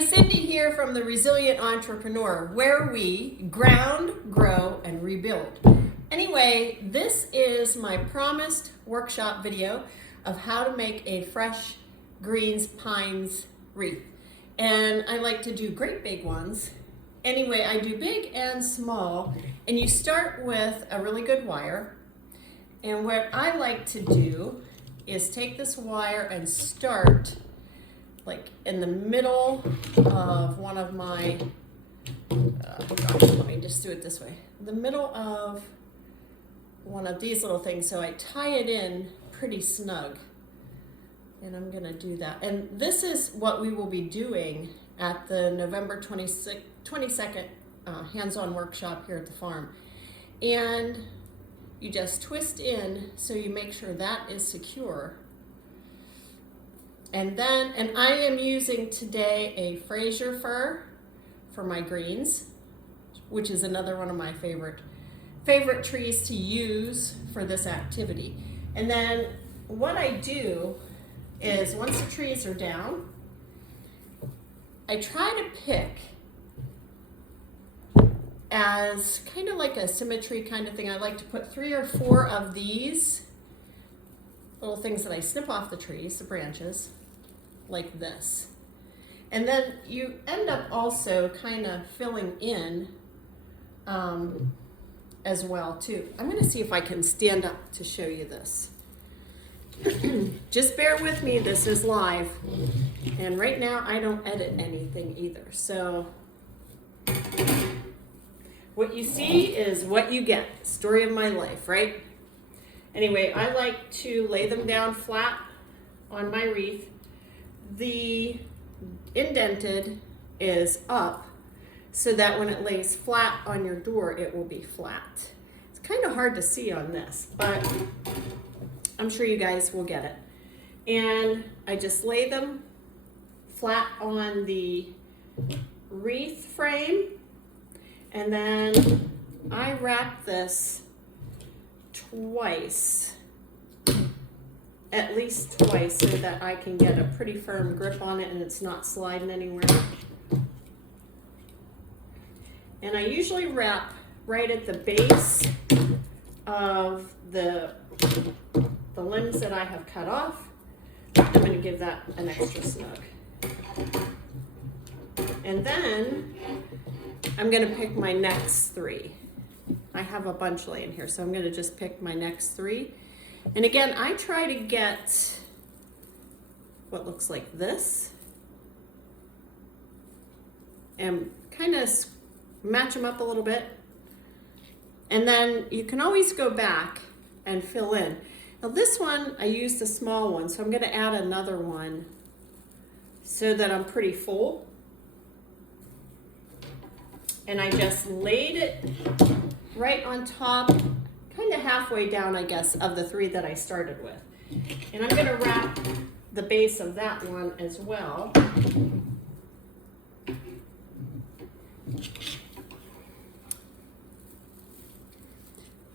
everybody, Cindy here from The Resilient Entrepreneur, where we ground, grow, and rebuild. Anyway, this is my promised workshop video of how to make a fresh greens pines wreath. And I like to do great big ones. Anyway, I do big and small, and you start with a really good wire. And what I like to do is take this wire and start like in the middle of one of my, let me just do it this way. The middle of one of these little things, so I tie it in pretty snug. And I'm gonna do that. And this is what we will be doing at the November 22nd hands-on workshop here at the farm. And you just twist in so you make sure that is secure. And I am using today a Fraser fir for my greens, which is another one of my favorite trees to use for this activity. And then what I do is once the trees are down, I try to pick as kind of like a symmetry kind of thing. I like to put 3 or 4 of these little things that I snip off the trees, the branches, like this. And then you end up also kind of filling in as well too. I'm going to see if I can stand up to show you this. Just bear with me, this is live. And right now I don't edit anything either. So what you see is what you get. Story of my life, right? Anyway, I like to lay them down flat on my wreath. The indented is up so that when it lays flat on your door, it will be flat. It's kind of hard to see on this, but I'm sure you guys will get it. And I just lay them flat on the wreath frame, and then I wrap this twice, at least twice, so that I can get a pretty firm grip on it and it's not sliding anywhere. And I usually wrap right at the base of the limbs that I have cut off. I'm going to give that an extra snug. And then I'm going to pick my next 3. I have a bunch laying here, so I'm going to just pick my next 3. And again, I try to get what looks like this and kind of match them up a little bit. And then you can always go back and fill in. Now this one, I used a small one, so I'm going to add another one so that I'm pretty full. And I just laid it right on top, kind of halfway down, I guess, of the 3 that I started with. And I'm going to wrap the base of that one as well.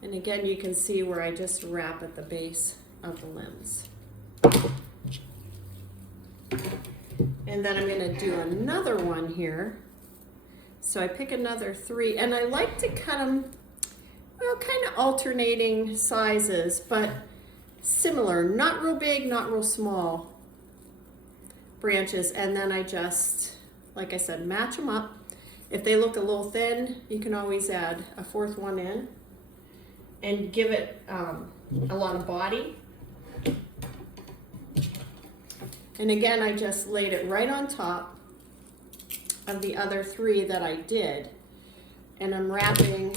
And again, you can see where I just wrap at the base of the limbs. And then I'm going to do another one here. So I pick another 3, and I like to cut them, well, kind of alternating sizes, but similar, not real big, not real small branches. And then I just, like I said, match them up. If they look a little thin, you can always add a 4th one in and give it a lot of body. And again, I just laid it right on top of the other 3 that I did, and I'm wrapping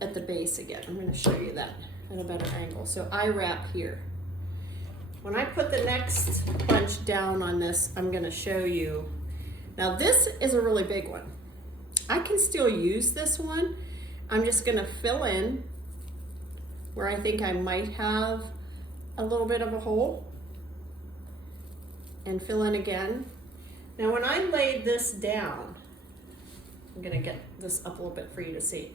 at the base again. I'm going to show you that at a better angle. So I wrap here. When I put the next bunch down on this, I'm going to show you. Now this is a really big one. I can still use this one. I'm just going to fill in where I think I might have a little bit of a hole and fill in again. Now when I laid this down, I'm going to get this up a little bit for you to see.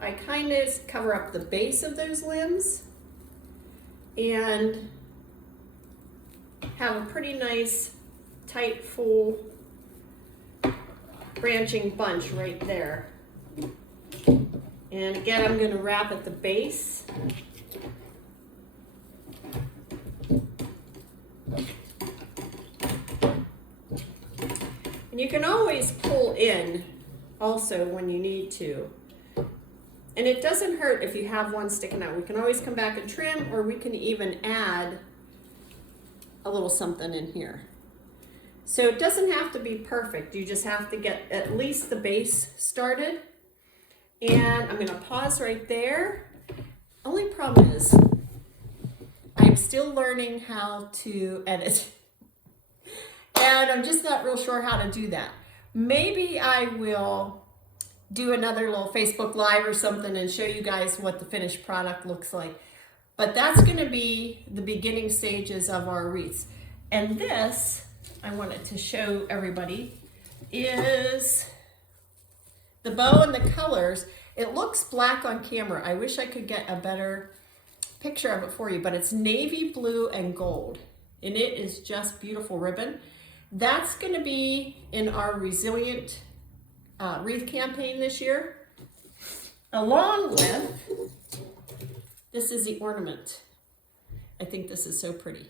I kind of cover up the base of those limbs and have a pretty nice tight, full branching bunch right there. And again, I'm going to wrap at the base. And you can always pull in also when you need to. And it doesn't hurt if you have one sticking out. We can always come back and trim, or we can even add a little something in here. So it doesn't have to be perfect. You just have to get at least the base started. And I'm gonna pause right there. Only problem is I'm still learning how to edit. And I'm just not real sure how to do that. Maybe I will do another little Facebook Live or something and show you guys what the finished product looks like. But that's gonna be the beginning stages of our wreaths. And this, I wanted to show everybody, is the bow and the colors. It looks black on camera. I wish I could get a better picture of it for you, but it's navy blue and gold. And it is just beautiful ribbon. That's gonna be in our Resilient wreath campaign this year, along with, this is the ornament. I think this is so pretty.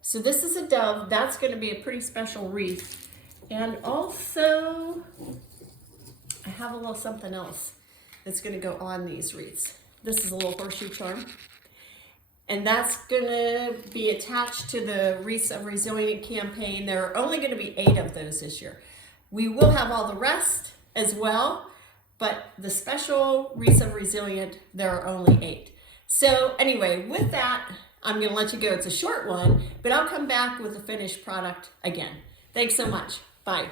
So this is a dove. That's going to be a pretty special wreath. And also, I have a little something else that's going to go on these wreaths. This is a little horseshoe charm. And that's going to be attached to the Wreaths of Resilient campaign. There are only going to be 8 of those this year. We will have all the rest as well, but the special Wreaths of Resilient, there are only 8. So anyway, with that, I'm going to let you go. It's a short one, but I'll come back with the finished product again. Thanks so much. Bye.